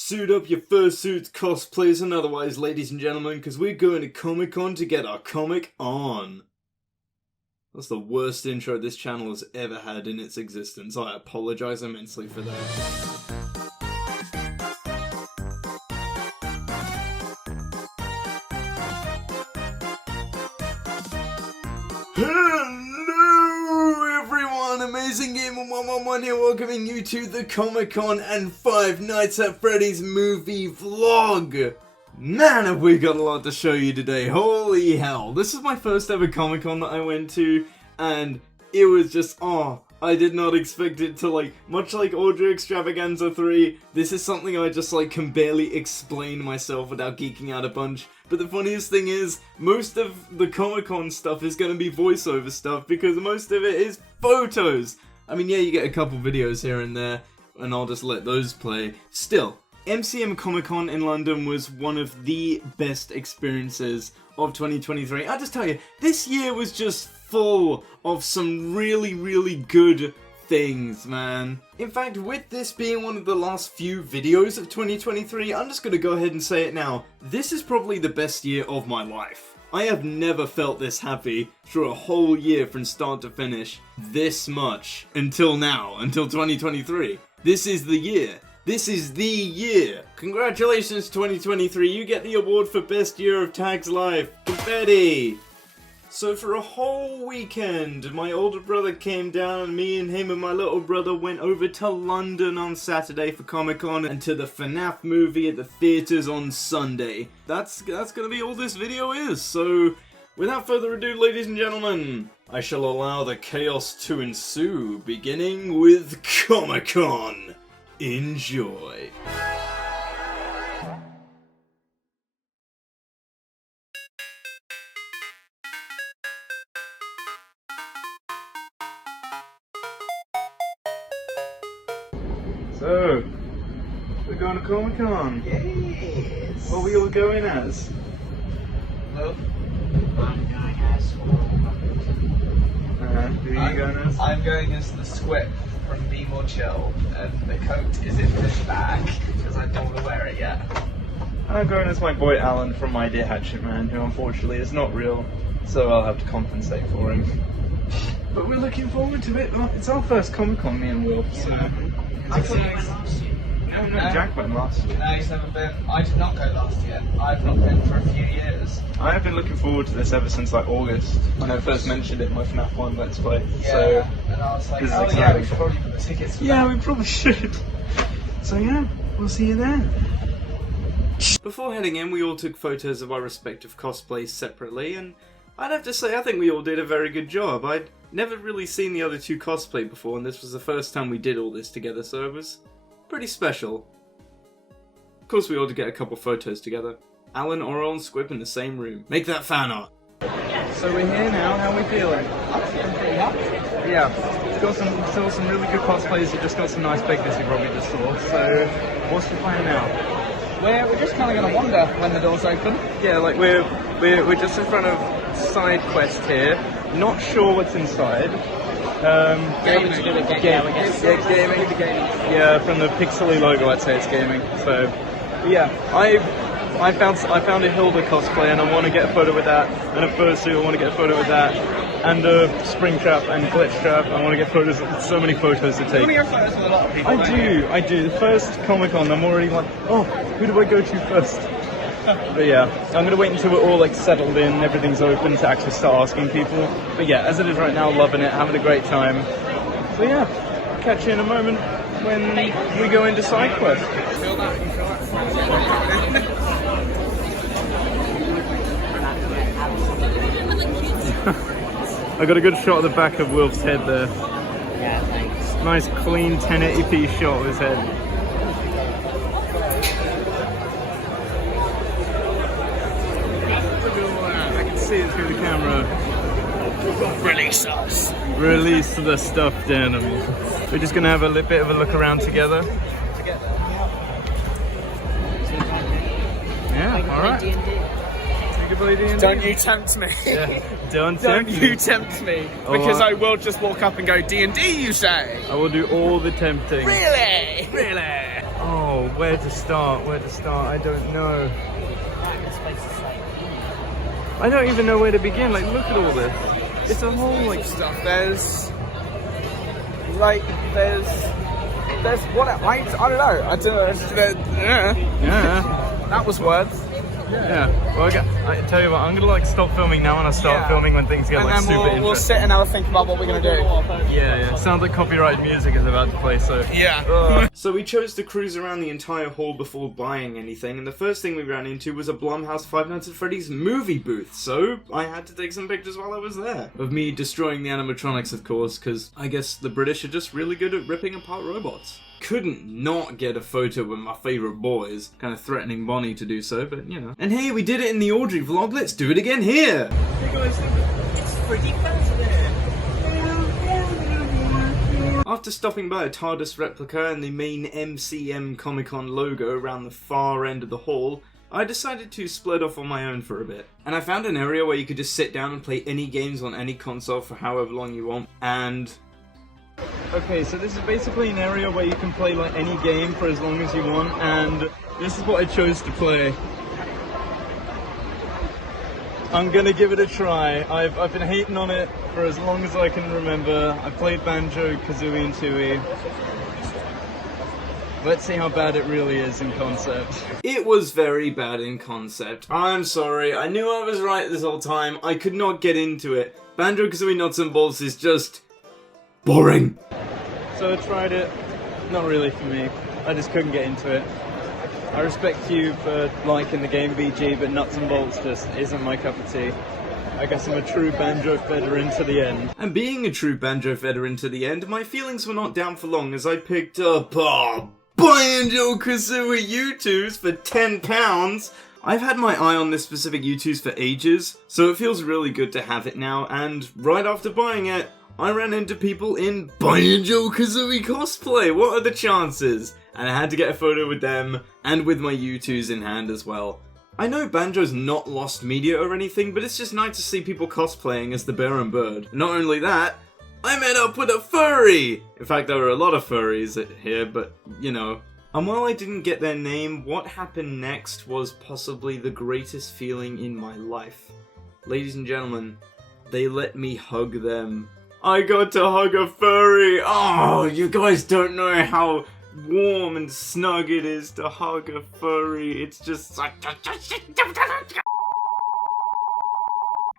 Suit up your fursuits, cosplays, and otherwise, ladies and gentlemen, because we're going to Comic-Con to get our comic on. That's the worst intro this channel has ever had in its existence. I apologize immensely for that. Hello everyone, Amazing Gamer 111 here, welcoming you to the Comic-Con and Five Nights at Freddy's movie vlog. Man, have we got a lot to show you today, holy hell. This is my first ever Comic-Con that I went to, and it was just, I did not expect it to, much like Audio Extravaganza 3, this is something I just, can barely explain myself without geeking out a bunch. But the funniest thing is, most of the Comic-Con stuff is going to be voiceover stuff, because most of it is photos. I mean, yeah, you get a couple videos here and there, and I'll just let those play. Still, MCM Comic-Con in London was one of the best experiences of 2023. I'll just tell you, this year was just full of some really good things, man. In fact, with this being one of the last few videos of 2023, I'm just gonna go ahead and say it now. This is probably the best year of my life. I have never felt this happy through a whole year from start to finish this much until now, until 2023. This is the year. This is the year. Congratulations 2023, you get the award for best year of Tag's life. Confetti! So for a whole weekend, my older brother came down and me and him and my little brother went over to London on Saturday for Comic-Con and to the FNAF movie at the theatres on Sunday. That's gonna be all this video is, so without further ado, ladies and gentlemen, I shall allow the chaos to ensue, beginning with Comic-Con. Enjoy. So, we're going to Comic-Con. Yes. What are we all going as? Well, I'm going as... Who are you going as? I'm going as the Squip from Be More Chill, and the coat is in this bag, because I don't want to wear it yet. I'm going as my boy Alan from My Dear Hatchet Man, who unfortunately is not real, so I'll have to compensate for him. But we're looking forward to it. It's our first Comic-Con, me and Will, so... I thought you went last year. No, Jack went last year. No, he's never been. I did not go last year. I've not been for a few years. I have been looking forward to this ever since August, when I first mentioned it in my FNAF 1 Let's Play. Yeah, so, and I was like, this is oh exciting. yeah, we should probably put the tickets for yeah, that. we probably should. So yeah, we'll see you there. Before heading in, we all took photos of our respective cosplays separately, and I'd have to say I think we all did a very good job. I'd never really seen the other two cosplay before, and this was the first time we did all this together, so it was pretty special. Of course we all did get a couple photos together. Alan, Oral, and Squip in the same room. Make that fan art. So we're here now, how are we feeling? I'm feeling pretty happy. Yeah, got still some really good cosplays, you just got some nice figures you probably just saw, so what's the plan now? We're just kind of going to wander when the doors open. Yeah, we're just in front of Side Quest here, not sure what's inside. Gaming. Gaming. Yeah, from the pixely logo, I'd say it's gaming. So, yeah, I found a Hilda cosplay, and I want to get a photo with that, and a fursuit. I want to get a photo with that, and a Springtrap and Glitchtrap. I want to get photos. So many photos to take. You want to get photos with a lot of people? I do. The first Comic-Con, I'm already like, oh, who do I go to first? But yeah, I'm going to wait until we're all settled in, everything's open to actually start asking people. But yeah, as it is right now, loving it, having a great time. So yeah, catch you in a moment when we go into Side Quest. Feel that? You feel that? I got a good shot of the back of Wilf's head there. Yeah, thanks. Nice clean 1080p shot of his head. I can see it through the camera. Release us. Release the stuffed animal. We're just gonna have a bit of a look around together. Yeah, alright. Don't you tempt me. Yeah. Don't you tempt me. Because I will just walk up and go, D&D you say? I will do all the tempting. Really? Really? Oh, where to start, I don't know. I don't even know where to begin, like, look at all this. It's a whole, like, stuff. There's what, I don't know. Yeah. That was words. Yeah. Well, I tell you what, I'm gonna like stop filming now and I'll start filming when things get like super interesting. We'll sit and have a think about what we're gonna do. Yeah. Sounds like copyrighted music is about to play, so... Yeah. So we chose to cruise around the entire hall before buying anything, and the first thing we ran into was a Blumhouse Five Nights at Freddy's movie booth, so I had to take some pictures while I was there. Of me destroying the animatronics, of course, because I guess the British are just really good at ripping apart robots. Couldn't not get a photo with my favourite boys, kind of threatening Bonnie to do so, but you know. And hey, we did it in the Audrey vlog, let's do it again here! Hey guys, it's Freddy there. After stopping by a TARDIS replica and the main MCM Comic-Con logo around the far end of the hall, I decided to split off on my own for a bit. And I found an area where you could just sit down and play any games on any console for however long you want, and... Okay, so this is basically an area where you can play like any game for as long as you want, and this is what I chose to play. I'm gonna give it a try. I've been hating on it for as long as I can remember. I played Banjo, Kazooie and Tooie. Let's see how bad it really is in concept. It was very bad in concept. I'm sorry, I knew I was right this whole time. I could not get into it. Banjo, Kazooie, Nuts and Bolts is just... boring. So I tried it, not really for me. I just couldn't get into it. I respect you for liking the game BG, but Nuts and Bolts just isn't my cup of tea. I guess I'm a true Banjo veteran to the end. And being a true Banjo veteran to the end, my feelings were not down for long as I picked up Banjo-Kazooie U2s for £10. I've had my eye on this specific U2s for ages, so it feels really good to have it now, and right after buying it, I ran into people in Banjo-Kazooie cosplay. What are the chances? And I had to get a photo with them, and with my U2s in hand as well. I know Banjo's not lost media or anything, but it's just nice to see people cosplaying as the Bear and Bird. Not only that, I met up with a furry! In fact, there were a lot of furries here, but, you know. And while I didn't get their name, what happened next was possibly the greatest feeling in my life. Ladies and gentlemen, they let me hug them. I got to hug a furry! Oh, you guys don't know how warm and snug it is to hug a furry. It's just like...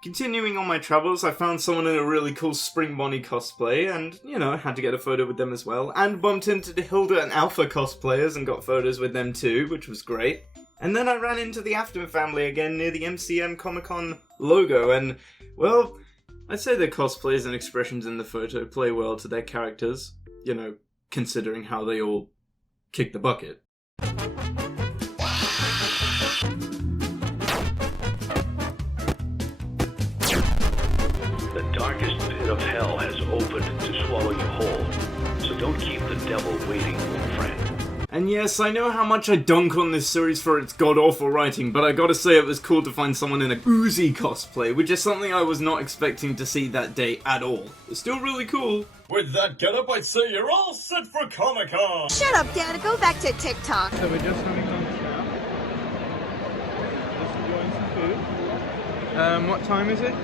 Continuing on my travels, I found someone in a really cool Spring Bonnie cosplay, and, you know, had to get a photo with them as well. And bumped into the Hilda and Alpha cosplayers and got photos with them too, which was great. And then I ran into the Afton family again near the MCM Comic-Con logo, and, well... I'd say their cosplays and expressions in the photo play well to their characters, you know, considering how they all kick the bucket. The darkest pit of hell has opened to swallow you whole, so don't keep the devil waiting, old friend. And yes, I know how much I dunk on this series for its god-awful writing, but I gotta say it was cool to find someone in a Uzi cosplay, which is something I was not expecting to see that day at all. It's still really cool. With that getup, I'd say you're all set for Comic-Con! Shut up, Dad. Go back to TikTok. So we're just having lunch now. Just enjoying some food. What time is it?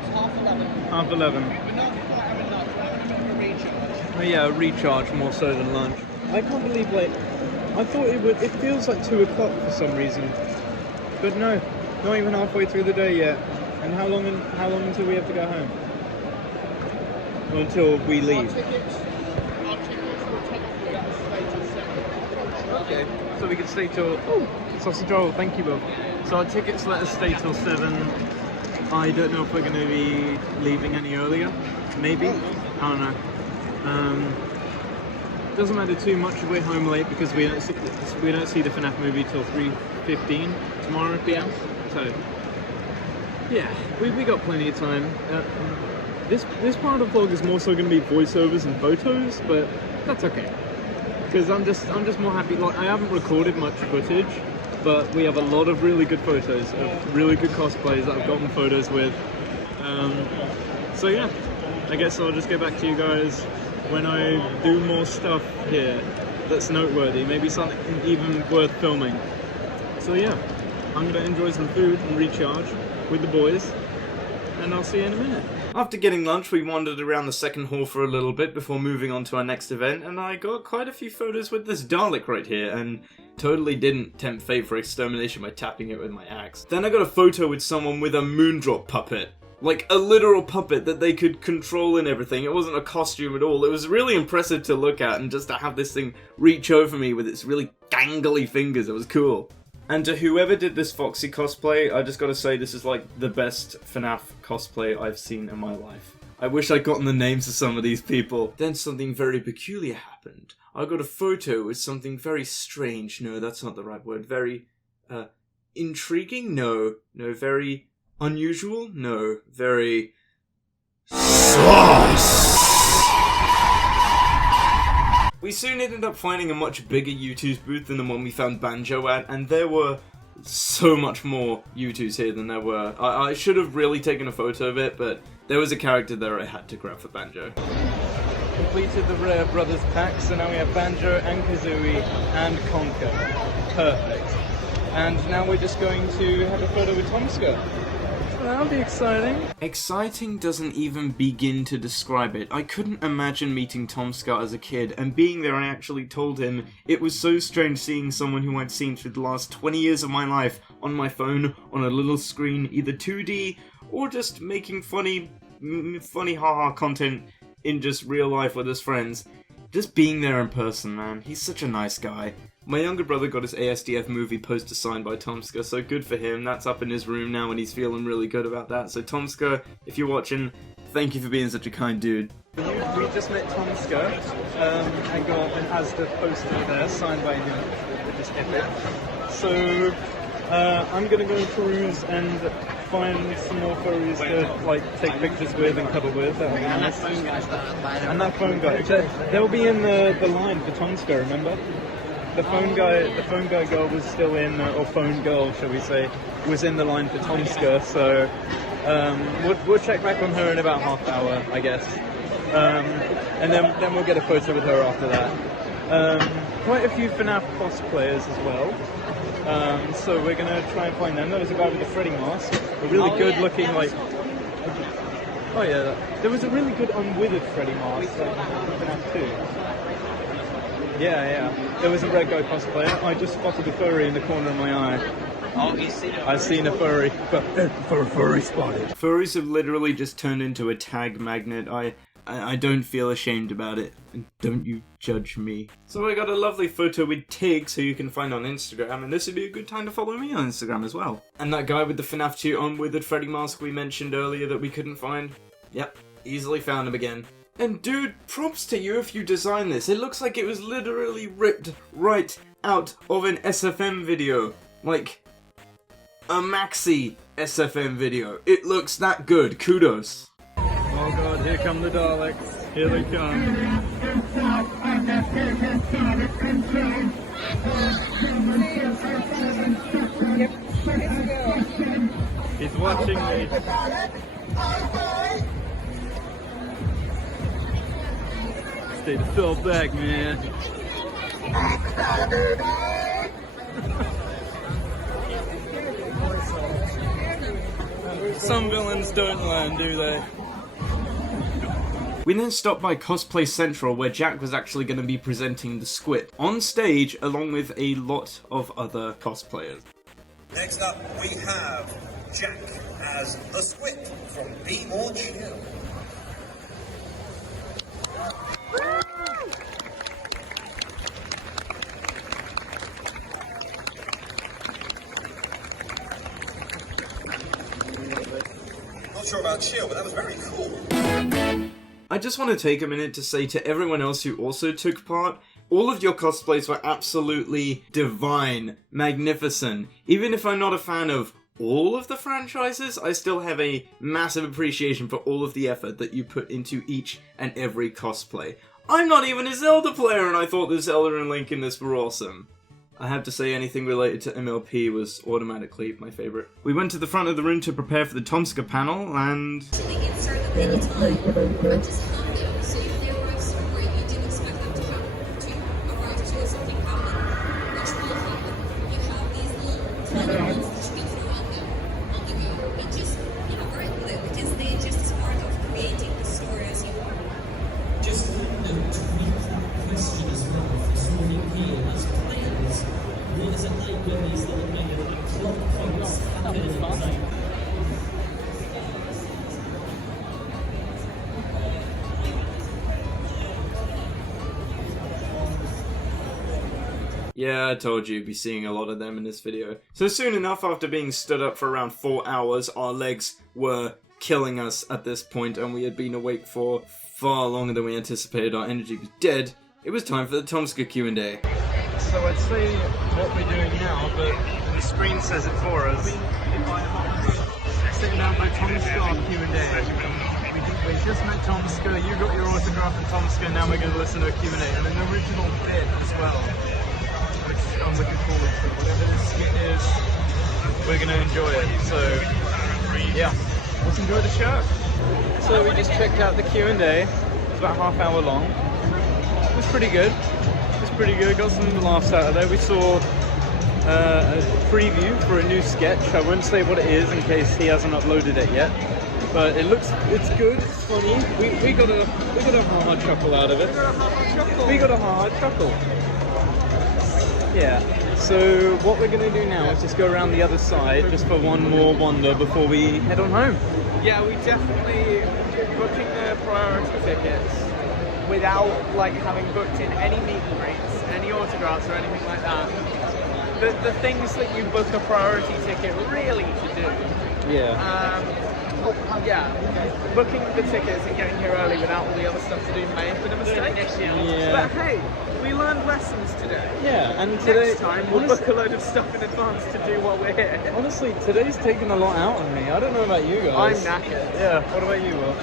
It's 11:30. 11:30. We're not quite having lunch, we're having a bit of a recharge. Oh yeah, a recharge more so than lunch. I can't believe, like, I thought it feels like 2 o'clock for some reason. But no, not even halfway through the day yet. And how long until we have to go home? Or until we leave? Our tickets will technically stay till 7. Okay, so we can stay till... Oh, sausage roll, thank you, Bob. So our tickets let us stay till 7. I don't know if we're going to be leaving any earlier. Maybe? I don't know. Doesn't matter too much if we're home late because we don't see the FNAF movie till 3:15 tomorrow PM. So yeah, we got plenty of time. This part of the vlog is more so going to be voiceovers and photos, but that's okay because I'm just more happy. Like, I haven't recorded much footage, but we have a lot of really good photos of really good cosplays that I've gotten photos with. So yeah, I guess I'll just get back to you guys when I do more stuff here. that's noteworthy, maybe something even worth filming. So yeah, I'm gonna enjoy some food and recharge with the boys, and I'll see you in a minute. After getting lunch, we wandered around the second hall for a little bit before moving on to our next event, and I got quite a few photos with this Dalek right here, and totally didn't tempt fate for extermination by tapping it with my axe. Then I got a photo with someone with a Moondrop puppet. Like, a literal puppet that they could control and everything. It wasn't a costume at all. It was really impressive to look at, and just to have this thing reach over me with its really gangly fingers, it was cool. And to whoever did this Foxy cosplay, I just gotta say this is like the best FNAF cosplay I've seen in my life. I wish I'd gotten the names of some of these people. Then something very peculiar happened. I got a photo with something very strange. No, that's not the right word. Very, intriguing? No. No, very unusual? No. Very... sauce! We soon ended up finding a much bigger U2's booth than the one we found Banjo at, and there were so much more U2's here than there were. I should have really taken a photo of it, but there was a character there I had to grab for Banjo. Completed the Rare Brothers pack, so now we have Banjo and Kazooie and Conker. Perfect. And now we're just going to have a photo with Tomska. That'll be exciting. Exciting doesn't even begin to describe it. I couldn't imagine meeting Tomska as a kid, and being there I actually told him it was so strange seeing someone who I'd seen through the last 20 years of my life on my phone, on a little screen, either 2D, or just making funny haha content in just real life with his friends. Just being there in person, man. He's such a nice guy. My younger brother got his ASDF movie poster signed by Tomska, so good for him. That's up in his room now and he's feeling really good about that. So Tomska, if you're watching, thank you for being such a kind dude. We just met Tomska and got an ASDA poster there signed by him. Just epic. So I'm gonna go cruise and find some more furries to like take pictures with and cuddle with. That'll be nice. And that phone guy, they'll be in the line for Tomska, remember? The phone guy girl was still in, or phone girl, shall we say, was in the line for Tomska, so we'll check back on her in about half hour, I guess. And then we'll get a photo with her after that. Quite a few FNAF cosplayers as well, so we're going to try and find them. There was a guy with a Freddy mask, a really good looking, like... Oh yeah, there was a really good unwithered Freddy mask, like FNAF 2. Yeah. There was a red guy cosplayer. I just spotted a furry in the corner of my eye. Oh, you see? I've seen a furry. Furry spotted. Furries have literally just turned into a tag magnet. I don't feel ashamed about it. And don't you judge me. So I got a lovely photo with Tig, who you can find on Instagram, and this would be a good time to follow me on Instagram as well. And that guy with the FNAF 2 unwithered Freddy mask we mentioned earlier that we couldn't find. Yep, easily found him again. And dude, props to you if you designed this. It looks like it was literally ripped right out of an SFM video. Like, a maxi SFM video. It looks that good. Kudos. Oh god, here come the Daleks. Here they come. He's watching me. Stay the fill back, man. Some villains don't learn, do they? We then stopped by Cosplay Central, where Jack was actually going to be presenting the Squid on stage along with a lot of other cosplayers. Next up, we have Jack as the Squid from Be More Chill. Not sure about chill, but that was very cool. I just want to take a minute to say to everyone else who also took part, all of your cosplays were absolutely divine, magnificent. Even if I'm not a fan of all of the franchises, I still have a massive appreciation for all of the effort that you put into each and every cosplay. I'm not even a Zelda player, and I thought the Zelda and Link in this were awesome. I have to say anything related to MLP was automatically my favourite. We went to the front of the room to prepare for the Tomska panel, and... They can start at any time. I'm just hungry, so if they arrive somewhere you didn't expect them to arrive to Yeah, I told you you'd be seeing a lot of them in this video. So soon enough, after being stood up for around 4 hours, our legs were killing us at this point, and we had been awake for far longer than we anticipated. Our energy was dead. It was time for the Tomska Q&A. So I'd say what we're doing now, but the screen says it for us. Sitting down by Tomska Q&A. We just met Tomska, you got your autograph from Tomska, now we're going to listen to a Q&A, and an original bit as well, which I'm looking forward to. Whatever this skit is, we're going to enjoy it. So, yeah, let's enjoy the show. So we just checked out the Q&A. It's about half hour long. It was pretty good. Got some laughs out of there. We saw a preview for a new sketch. I won't say what it is in case he hasn't uploaded it yet. But it's good, it's funny. We got a hard chuckle out of it. We got a hard chuckle. Yeah. So what we're gonna do now is just go around the other side just for one more wander before we head on home. Yeah, we definitely booking the priority tickets without like having booked in any meet and greets, any autographs or anything like that. The things that you book a priority ticket really to do. Yeah. Booking the tickets and getting here early without all the other stuff to do may have been a mistake. Yeah. But hey, we learned lessons today. Yeah, and today, next time we'll book a load of stuff in advance to do while we're here. Honestly, today's taken a lot out of me. I don't know about you guys. I'm knackered. Yeah, what about you, Will?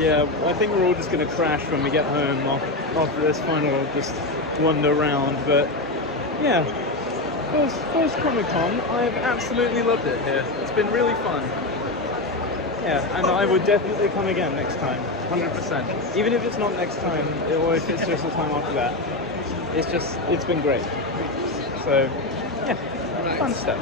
Yeah, I think we're all just going to crash when we get home after this final just wander around, but yeah, first Comic-Con, I've absolutely loved it here. It's been really fun. Yeah, and I would definitely come again next time, 100%. Even if it's not next time, or if it's just the time after that. It's been great. So, yeah, fun stuff.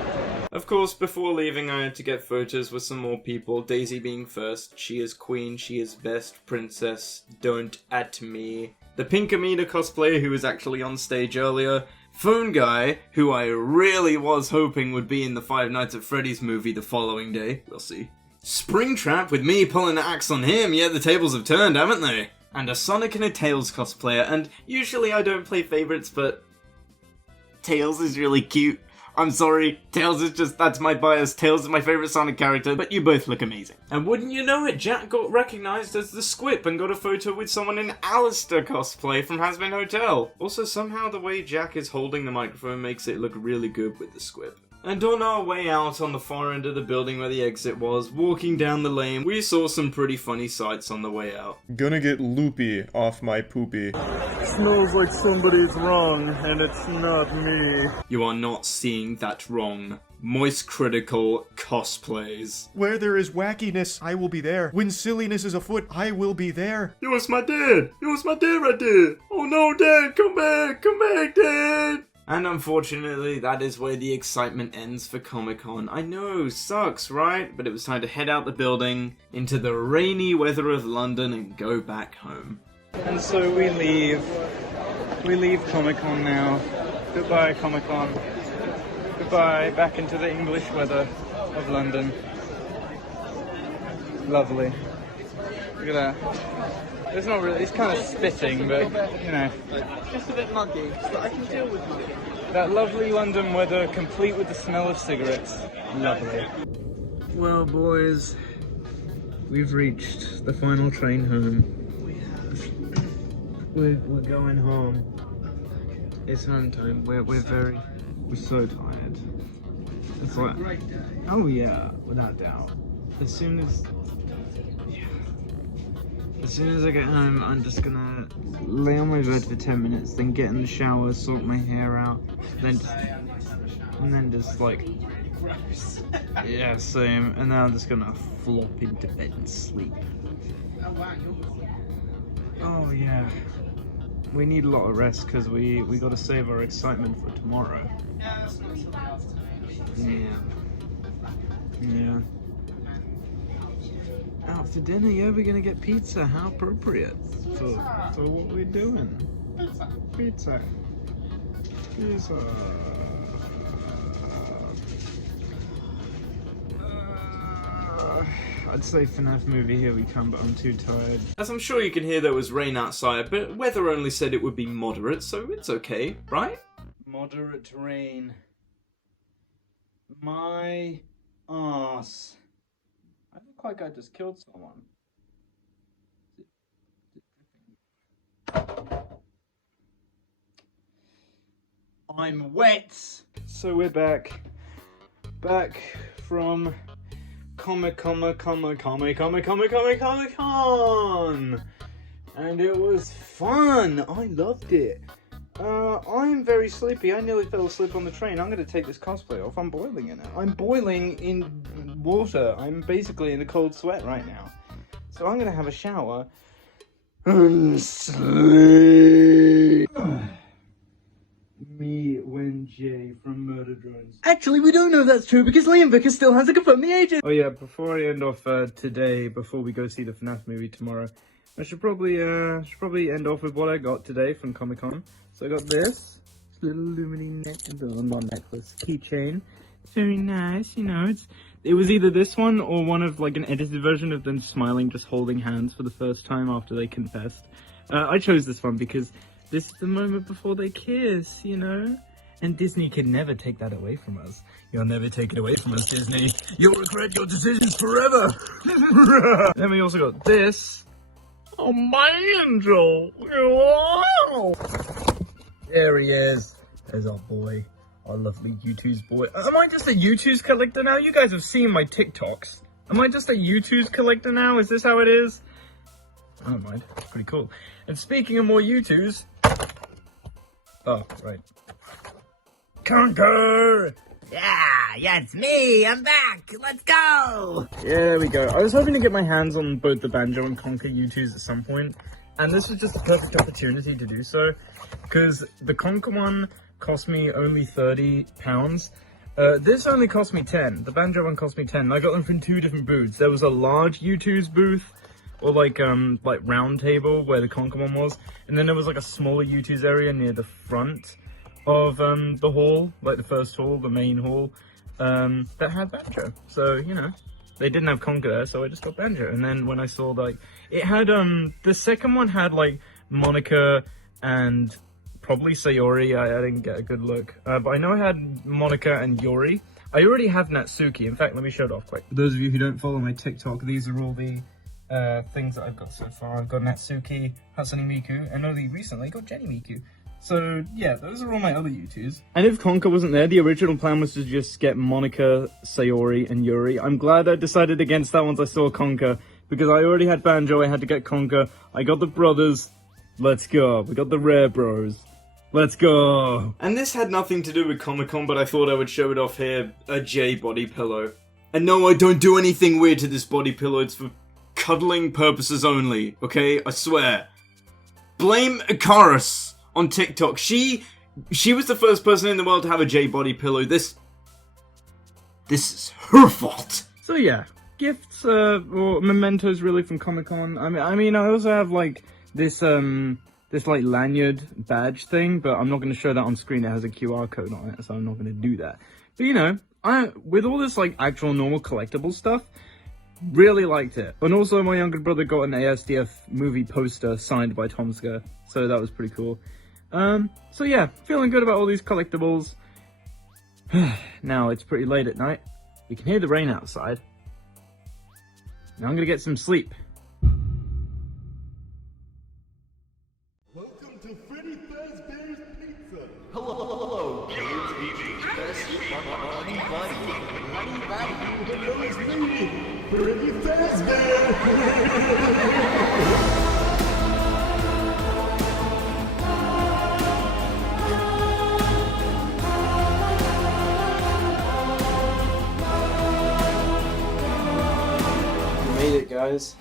Of course, before leaving, I had to get photos with some more people. Daisy being first. She is queen, she is best princess. Don't at me. The Pink Amida cosplayer who was actually on stage earlier. Phone Guy, who I really was hoping would be in the Five Nights at Freddy's movie the following day. We'll see. Springtrap with me pulling the axe on him. Yeah, the tables have turned, haven't they? And a Sonic and a Tails cosplayer. And usually I don't play favorites, but Tails is really cute. I'm sorry, Tails is just, that's my bias. Tails is my favorite Sonic character, but you both look amazing. And wouldn't you know it, Jack got recognized as the Squip and got a photo with someone in Alistair cosplay from Hazbin Hotel. Also, somehow the way Jack is holding the microphone makes it look really good with the Squip. And on our way out on the far end of the building where the exit was, walking down the lane, we saw some pretty funny sights on the way out. Gonna get loopy off my poopy. Smells like somebody's wrong, and it's not me. You are not seeing that wrong. Moist Critical cosplays. Where there is wackiness, I will be there. When silliness is afoot, I will be there. It was my dad! It was my dad right there! Oh no, Dad! Come back, Dad! And unfortunately, that is where the excitement ends for Comic-Con. I know, sucks, right? But it was time to head out the building, into the rainy weather of London, and go back home. And so we leave Comic-Con now. Goodbye, Comic-Con. Goodbye, back into the English weather of London. Lovely. Look at that. It's not really, it's kind of spitting, but, you know. Just a bit muggy, but I can deal with muggy. That lovely London weather, complete with the smell of cigarettes. Lovely. Well, boys, we've reached the final train home. We're going home. It's home time. We're so tired. It's like, oh yeah, without doubt. As soon as I get home, I'm just gonna lay on my bed for 10 minutes, then get in the shower, sort my hair out, then just like, yeah, same, and then I'm just gonna flop into bed and sleep. Oh yeah, we need a lot of rest because we gotta save our excitement for tomorrow. Yeah. Out for dinner, yeah, we're gonna get pizza. How appropriate for what we're doing. Pizza. I'd say FNAF movie, here we come, but I'm too tired. As I'm sure you can hear, there was rain outside, but weather only said it would be moderate, so it's okay, right? Moderate rain. My ass. I look like I just killed someone. I'm wet! So we're back from Comic-Con, and it was fun. I loved it. I'm very sleepy. I nearly fell asleep on the train. I'm gonna take this cosplay off. I'm boiling in it. I'm boiling in water. I'm basically in a cold sweat right now. So I'm gonna have a shower and sleep. Me when Jay from Murder Drones. Actually, we don't know if that's true because Liam Vickers still hasn't confirmed the agent. Oh yeah, before I end off today, before we go see the FNAF movie tomorrow, I should probably end off with what I got today from Comic-Con. So I got this little necklace, keychain. Very nice, you know. It was either this one or one of like an edited version of them smiling, just holding hands for the first time after they confessed. I chose this one because this is the moment before they kiss, you know? And Disney can never take that away from us. You'll never take it away from us, Disney. You'll regret your decisions forever. Then we also got this. Oh, my angel. Wow. There he is. There's our boy. Our lovely U2's boy. Am I just a U2's collector now? You guys have seen my TikToks. Am I just a U2's collector now? Is this how it is? I don't mind. It's pretty cool. And speaking of more U2's... Oh, right. Conquer! Yeah, it's me! I'm back! Let's go! There we go. I was hoping to get my hands on both the Banjo and Conquer U2's at some point, and this was just the perfect opportunity to do so, because the Conquer one cost me only £30. This only cost me 10. The Banjo one cost me 10. I got them from two different booths. There was a large U2's booth, or like round table where the Conquer one was, and then there was like a smaller U2's area near the front of the hall, like the first hall, the main hall, that had Banjo. So, you know, they didn't have Conquer there, so I just got Banjo. And then when I saw like, it had, the second one had like Monica and probably Sayori. I didn't get a good look, but I know I had Monica and Yori. I already have Natsuki. In fact, let me show it off quick. For those of you who don't follow my TikTok, these are all the things that I've got so far. I've got Natsuki, Hatsune Miku, and only recently got Jenny Miku. So yeah, those are all my other U2s. And if Conquer wasn't there, the original plan was to just get Monica, Sayori, and Yuri. I'm glad I decided against that once I saw Conquer, because I already had Banjo, I had to get Conquer. I got the brothers. Let's go. We got the Rare Bros. Let's go. And this had nothing to do with Comic-Con, but I thought I would show it off here. A J body pillow. And no, I don't do anything weird to this body pillow. It's for cuddling purposes only, okay? I swear. Blame Icarus on TikTok. She was the first person in the world to have a J body pillow. This is her fault. So yeah, gifts or mementos really from Comic-Con. I mean, I also have like this like lanyard badge thing, but I'm not going to show that on screen. It has a QR code on it, so I'm not going to do that. But you know, with all this like actual normal collectible stuff, really liked it. And also my younger brother got an ASDF movie poster signed by Tomska, so that was pretty cool. So yeah, feeling good about all these collectibles. Now it's pretty late at night. You can hear the rain outside. Now I'm gonna get some sleep. Welcome to Freddy Fazbear's Pizza. Hello, kids eating best funny buddy. Hello, it's me, Freddy Fazbear. Made it, guys.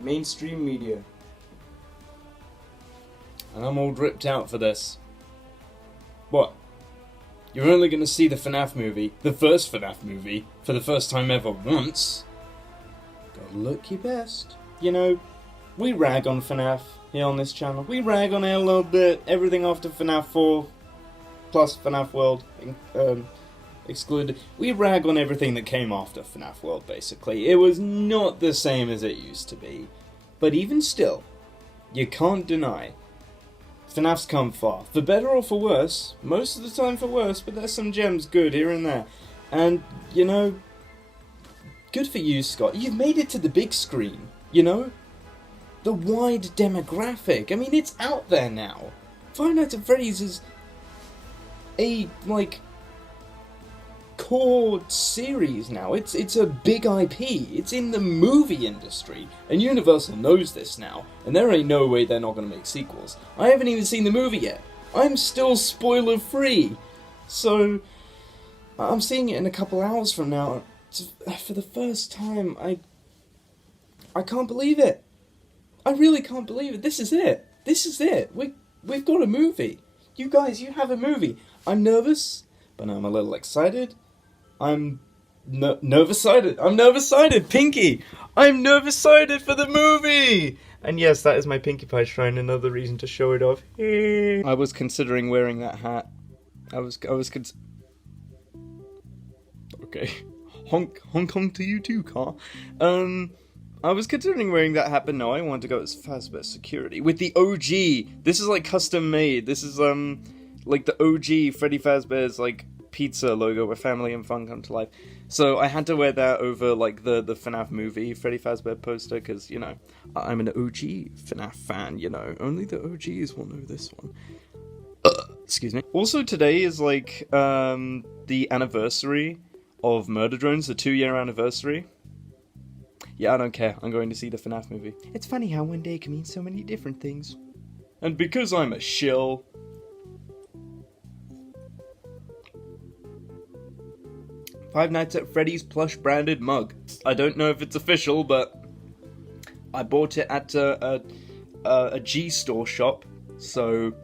Mainstream media. And I'm all dripped out for this. What? You're only going to see the FNAF movie, the first FNAF movie, for the first time ever once. Gotta look your best. You know, we rag on FNAF here on this channel. We rag on it a little bit. Everything after FNAF 4, plus FNAF World, excluded. We rag on everything that came after FNAF World, basically. It was not the same as it used to be. But even still, you can't deny, FNAF's come far. For better or for worse, most of the time for worse, but there's some gems good here and there. And, you know, good for you, Scott. You've made it to the big screen, you know? The wide demographic. I mean, it's out there now. Five Nights at Freddy's is a, like, core series now. It's a big IP. It's in the movie industry. And Universal knows this now. And there ain't no way they're not going to make sequels. I haven't even seen the movie yet. I'm still spoiler free. So, I'm seeing it in a couple hours from now. For the first time, I can't believe it. I really can't believe it. This is it. This is it. We've got a movie. You guys, you have a movie. I'm nervous, but I'm a little excited. I'm nervous-sided. I'm nervous-sided. Pinky. I'm nervous-sided for the movie. And yes, that is my Pinkie Pie shrine. Another reason to show it off. I was considering wearing that hat. Okay. Honk honk to you too, car. I was considering wearing that hat, but no, I wanted to go as Fazbear Security with the OG. This is like custom made. This is like the OG Freddy Fazbear's like pizza logo where family and fun come to life. So I had to wear that over like the FNAF movie Freddy Fazbear poster because, you know, I'm an OG FNAF fan, you know. Only the OGs will know this one. Excuse me. Also today is like the anniversary of Murder Drones, the 2-year anniversary. Yeah, I don't care. I'm going to see the FNAF movie. It's funny how one day can mean so many different things. And because I'm a shill, Five Nights at Freddy's plush branded mug. I don't know if it's official, but I bought it at a G-store shop, so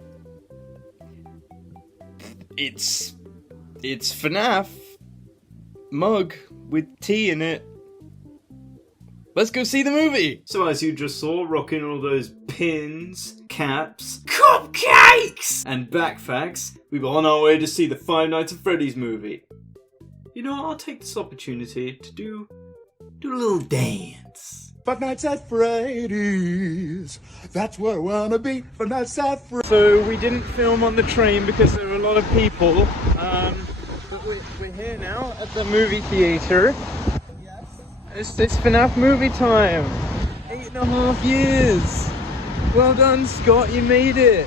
it's FNAF mug with tea in it. Let's go see the movie! So as you just saw, rocking all those pins, caps, cupcakes, and backpacks, we were on our way to see the Five Nights at Freddy's movie. You know, I'll take this opportunity to do a little dance. Five Nights at Freddy's, that's where I wanna be. Five Nights at Freddy's. So we didn't film on the train because there were a lot of people. But we're here now at the movie theater. It's FNAF movie time. 8.5 years. Well done, Scott. You made it.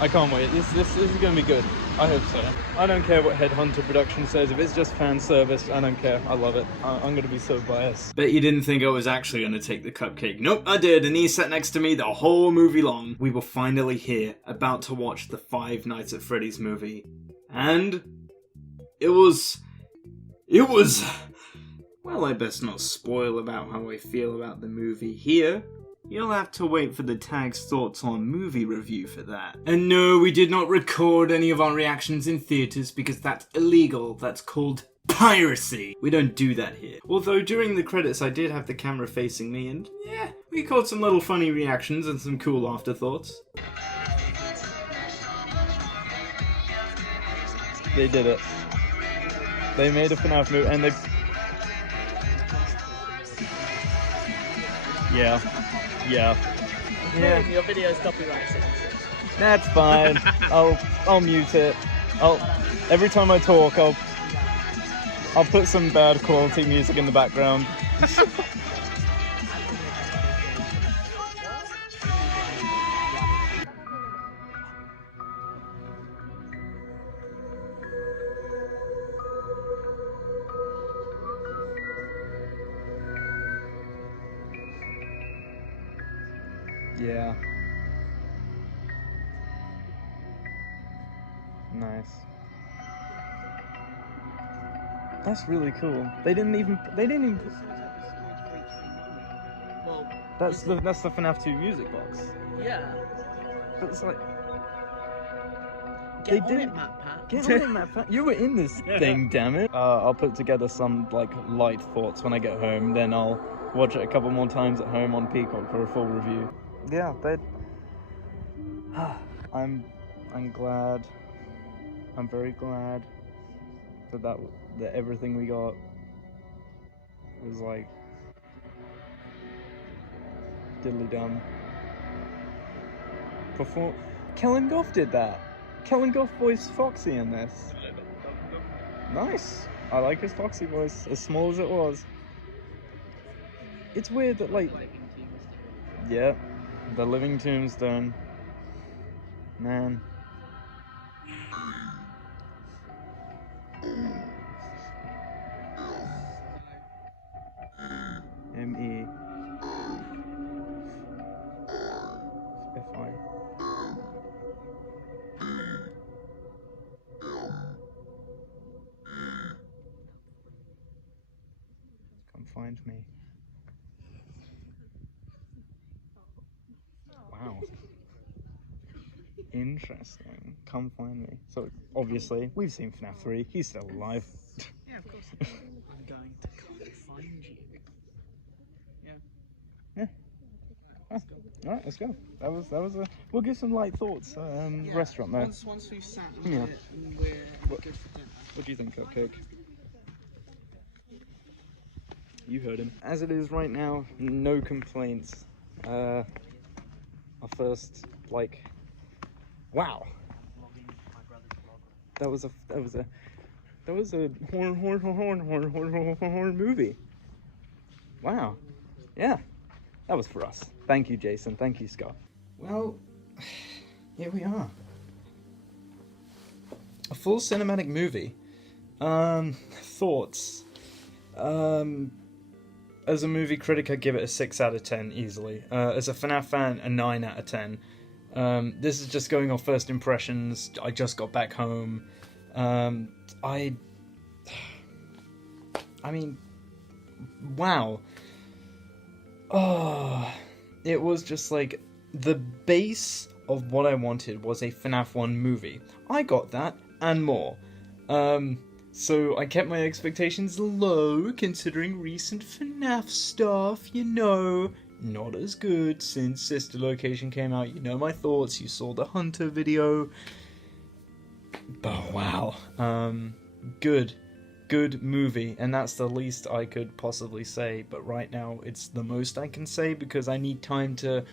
I can't wait. This is going to be good. I hope so. I don't care what Headhunter production says. If it's just fan service, I don't care. I love it. I'm going to be so biased. Bet you didn't think I was actually going to take the cupcake. Nope, I did, and he sat next to me the whole movie long. We were finally here, about to watch the Five Nights at Freddy's movie. And it was... Well, I best not spoil about how I feel about the movie here. You'll have to wait for the Tag's Thoughts on Movie review for that. And no, we did not record any of our reactions in theaters because that's illegal. That's called piracy. We don't do that here. Although during the credits I did have the camera facing me and yeah, we caught some little funny reactions and some cool afterthoughts. They did it. They made a FNAF movie and they... Yeah. Your video's copyrighted. That's fine. I'll mute it. Every time I talk, I'll put some bad quality music in the background. Yeah. Nice. That's really cool. They didn't even. Well, That's the FNAF 2 music box. yeah. But it's like Get they on didn't it, Matt Pat. get on it, Matt Pat. You were in this thing, damn it. I'll put together some like light thoughts when I get home. Then I'll watch it a couple more times at home on Peacock for a full review. Yeah, they. I'm glad. I'm very glad. that everything we got was like diddly dumb. Kellen Goff did that. Kellen Goff voiced Foxy in this. Nice. I like his Foxy voice, as small as it was. It's weird that, like, yeah, the living tombstone. Man. M-E F-I. Come find me. Wow. Interesting. Come find me. So, obviously, we've seen FNAF 3. He's still alive. Yeah, of course. I'm going to come find you. Yeah. Yeah. Alright, let's go. That was a... We'll give some light thoughts. Restaurant there. Once we've sat Yeah. and we're good for dinner. What do you think, Cupcake? You heard him. As it is right now, no complaints. Our first, like, wow. That was a horror movie. Wow. Yeah. That was for us. Thank you, Jason. Thank you, Scott. Well, here we are. A full cinematic movie. Thoughts. As a movie critic, I'd give it a 6 out of 10 easily. As a FNAF fan, a 9 out of 10. This is just going off first impressions. I just got back home. I mean, wow. Oh, it was just like the base of what I wanted was a FNAF 1 movie. I got that and more. So I kept my expectations low considering recent FNAF stuff, you know. Not as good since Sister Location came out. You know my thoughts. You saw the Hunter video. But wow. Good movie. And that's the least I could possibly say. But right now it's the most I can say because I need time to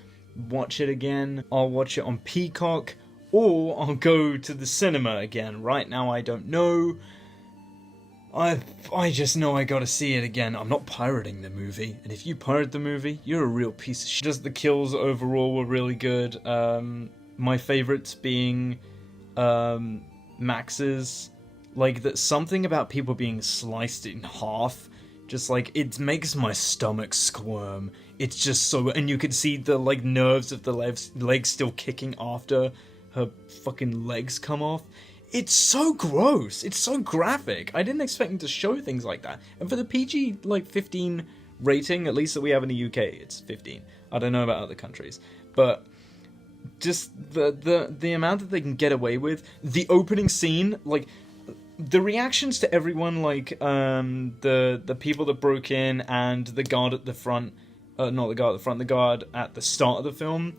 watch it again. I'll watch it on Peacock or I'll go to the cinema again. Right now I don't know. I just know I gotta see it again. I'm not pirating the movie, and if you pirate the movie, you're a real piece of shit. Just the kills overall were really good. My favorites being Max's. Like, that something about people being sliced in half, just like, it makes my stomach squirm. It's just so, and you can see the like nerves of the legs still kicking after her fucking legs come off. It's so gross. It's so graphic. I didn't expect them to show things like that. And for the PG, like, 15 rating, at least that we have in the UK, it's 15. I don't know about other countries. But just the amount that they can get away with. The opening scene, like, the reactions to everyone, like, the people that broke in and the guard at the front, not the guard at the front, the guard at the start of the film,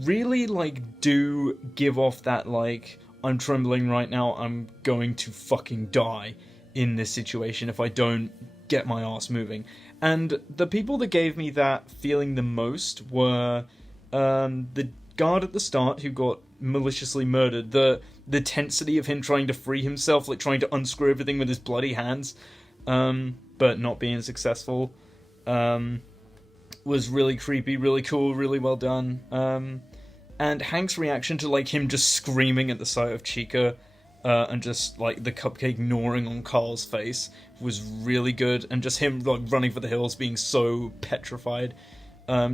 really, like, do give off that, like, I'm trembling right now, I'm going to fucking die in this situation if I don't get my ass moving. And the people that gave me that feeling the most were the guard at the start who got maliciously murdered. The tensity of him trying to free himself, like trying to unscrew everything with his bloody hands, but not being successful, was really creepy, really cool, really well done. And Hank's reaction to, like, him just screaming at the sight of Chica, and just, like, the cupcake gnawing on Carl's face was really good. And just him, like, running for the hills, being so petrified,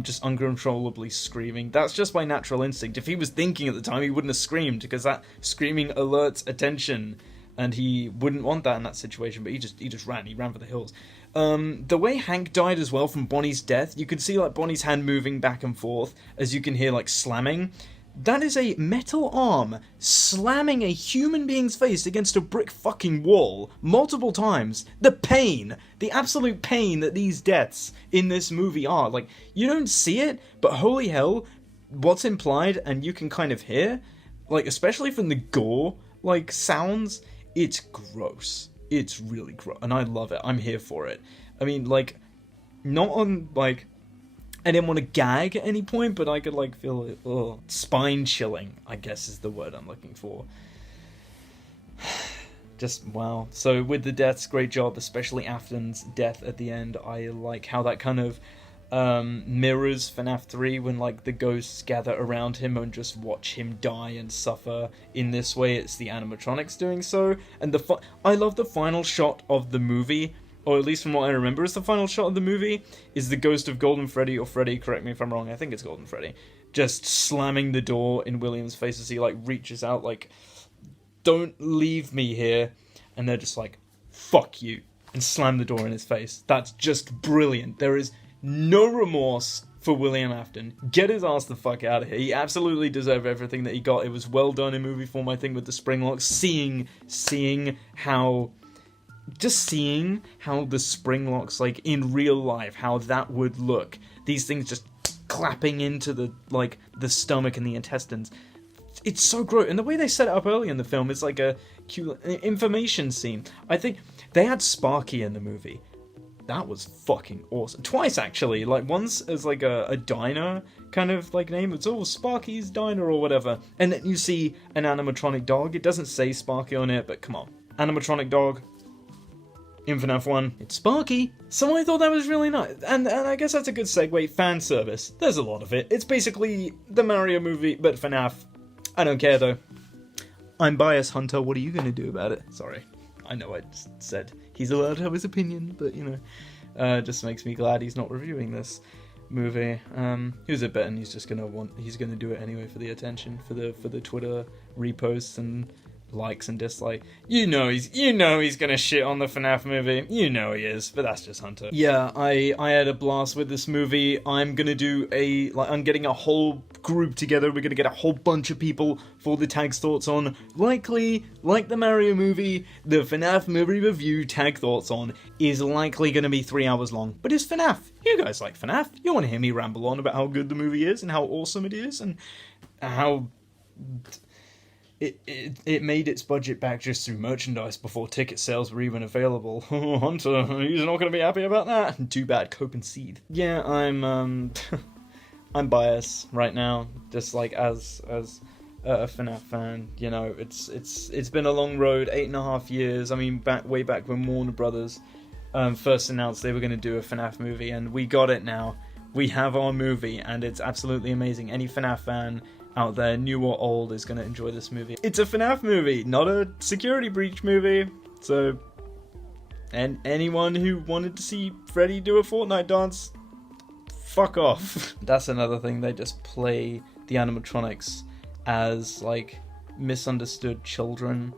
just uncontrollably screaming. That's just by natural instinct. If he was thinking at the time, he wouldn't have screamed, because that screaming alerts attention, and he wouldn't want that in that situation, but he just ran. He ran for the hills. The way Hank died as well from Bonnie's death, you can see, like, Bonnie's hand moving back and forth, as you can hear, like, slamming. That is a metal arm slamming a human being's face against a brick fucking wall multiple times. The pain, the absolute pain that these deaths in this movie are. Like, you don't see it, but holy hell, what's implied, and you can kind of hear, like, especially from the gore, like, sounds, it's gross. it's really gross, and I love it. I'm here for it. I mean, like, not on, like, I didn't want to gag at any point, but I could, like, feel it, spine chilling, I guess is the word I'm looking for. Just, wow. So, with the deaths, great job, especially Afton's death at the end. I like how that kind of mirrors FNAF 3 when, like, the ghosts gather around him and just watch him die and suffer. In this way, it's the animatronics doing so. And I love the final shot of the movie, or at least from what I remember is the final shot of the movie, is the ghost of Golden Freddy, or Freddy, correct me if I'm wrong, I think it's Golden Freddy, just slamming the door in William's face as he, like, reaches out, like, don't leave me here. And they're just like, fuck you, and slam the door in his face. That's just brilliant. There is no remorse for William Afton. Get his ass the fuck out of here. He absolutely deserved everything that he got. It was well done in movie form, I think, with the spring lock. Seeing how the spring locks, like, in real life, how that would look. These things just clapping into the stomach and the intestines. It's so gross. And the way they set it up early in the film is like a cute information scene. I think they had Sparky in the movie. That was fucking awesome. Twice, actually. Like, once as, like, a diner kind of, like, name. It's all Sparky's Diner or whatever. And then you see an animatronic dog. It doesn't say Sparky on it, but come on. Animatronic dog. In FNAF 1, it's Sparky. So I thought that was really nice. And I guess that's a good segue. Fan service. There's a lot of it. It's basically the Mario movie, but FNAF. I don't care, though. I'm biased, Hunter. What are you going to do about it? Sorry. I know I just said he's allowed to have his opinion, but, you know, just makes me glad he's not reviewing this movie. He was a bit, and he's gonna do it anyway for the attention, for the Twitter reposts and likes and dislikes. You know he's gonna shit on the FNAF movie. You know he is, but that's just Hunter. Yeah, I had a blast with this movie. I'm gonna do I'm getting a whole group together. We're gonna get a whole bunch of people for the Tag Thoughts On. Likely, like the Mario movie, the FNAF movie review Tag Thoughts On is likely gonna be 3 hours long. But it's FNAF. You guys like FNAF. You want to hear me ramble on about how good the movie is and how awesome it is and how it made its budget back just through merchandise before ticket sales were even available. Hunter, he's not going to be happy about that. Too bad, cope and seethe. Yeah, I'm I'm biased right now, just like as a FNAF fan. You know, it's been a long road, 8.5 years. I mean, way back when Warner Brothers first announced they were going to do a FNAF movie, and we got it now. We have our movie, and it's absolutely amazing. Any FNAF fan out there, new or old, is going to enjoy this movie. It's a FNAF movie, not a security breach movie. So, and anyone who wanted to see Freddy do a Fortnite dance, fuck off. That's another thing, they just play the animatronics as, like, misunderstood children.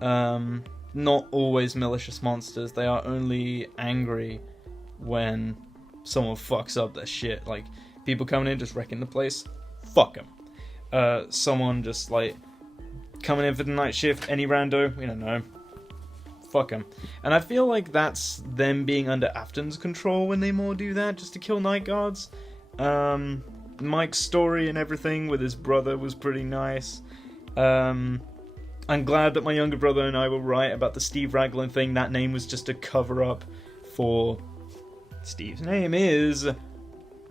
Not always malicious monsters. They are only angry when someone fucks up their shit. Like, people coming in just wrecking the place, fuck them. Someone just, like, coming in for the night shift, any rando, we don't know, fuck them. And I feel like that's them being under Afton's control when they more do that, just to kill night guards. Mike's story and everything with his brother was pretty nice. I'm glad that my younger brother and I were right about the Steve Raglan thing. That name was just a cover-up for Steve's name is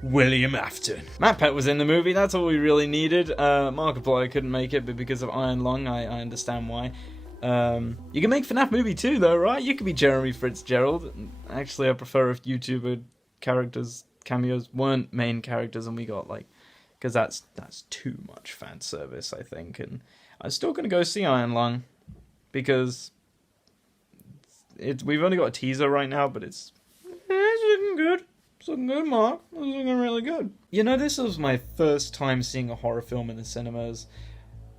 William Afton. Matt Pett was in the movie, that's all we really needed. Markiplier couldn't make it, but because of Iron Lung, I understand why. You can make FNAF movie too, though, right? You could be Jeremy Fitzgerald. Actually, I prefer if YouTuber characters, cameos, weren't main characters, and we got, like, because that's too much fan service, I think. And I'm still gonna go see Iron Lung, because we've only got a teaser right now, but it's looking good. It's looking good, Mark. It's looking really good. You know, this was my first time seeing a horror film in the cinemas,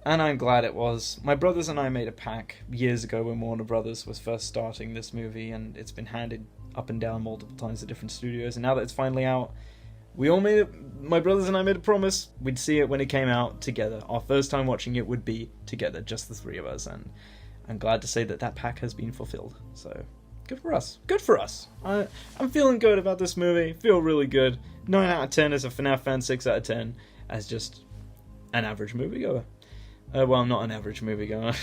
and I'm glad it was. My brothers and I made a pact years ago when Warner Brothers was first starting this movie, and it's been handed up and down multiple times to different studios, and now that it's finally out, my brothers and I made a promise we'd see it when it came out together. Our first time watching it would be together, just the three of us, and I'm glad to say that pact has been fulfilled, so good for us. Good for us. I'm feeling good about this movie. Feel really good. 9 out of 10 as a FNAF fan, 6 out of 10 as just an average moviegoer. Well, I'm not an average moviegoer.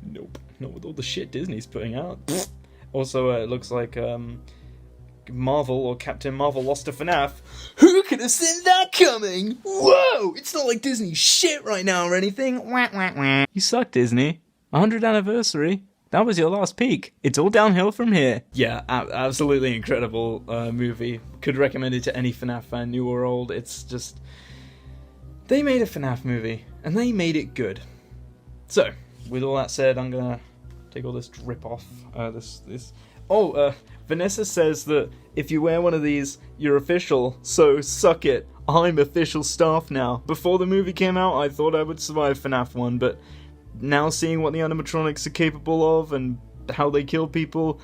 Nope. Not with all the shit Disney's putting out. Also, it looks like Marvel or Captain Marvel lost to FNAF. Who could have seen that coming? Whoa! It's not like Disney's shit right now or anything. Wah, wah, wah. You suck, Disney. 100th anniversary. That was your last peak. It's all downhill from here. Yeah, absolutely incredible movie. Could recommend it to any FNAF fan, new or old. It's just... They made a FNAF movie, and they made it good. So, with all that said, I'm gonna take all this drip off. Vanessa says that if you wear one of these, you're official, so suck it. I'm official staff now. Before the movie came out, I thought I would survive FNAF 1, but now seeing what the animatronics are capable of and how they kill people,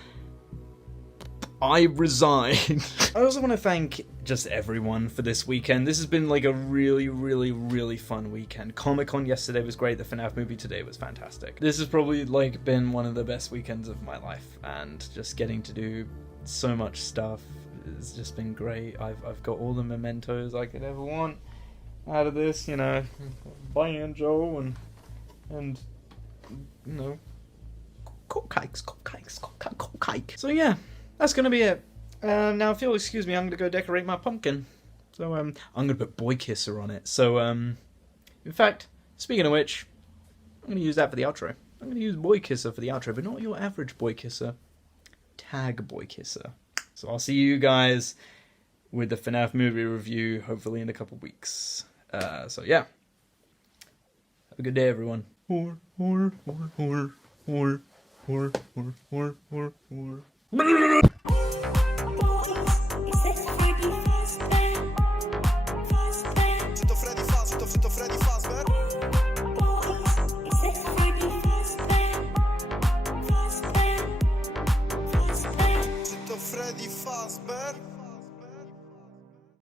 I resign. I also want to thank just everyone for this weekend. This has been like a really, really, really fun weekend. Comic-Con yesterday was great. The FNAF movie today was fantastic. This has probably like been one of the best weekends of my life, and just getting to do so much stuff has just been great. I've got all the mementos I could ever want out of this, you know, banjo and you know, cupcakes. So yeah, that's gonna be it. Now, if you'll excuse me, I'm gonna go decorate my pumpkin. So I'm gonna put Boy Kisser on it. So in fact, speaking of which, I'm gonna use that for the outro. I'm gonna use Boy Kisser for the outro, but not your average Boy Kisser. Tag Boy Kisser. So I'll see you guys with the FNAF movie review, hopefully in a couple weeks. So yeah, have a good day, everyone. Whore.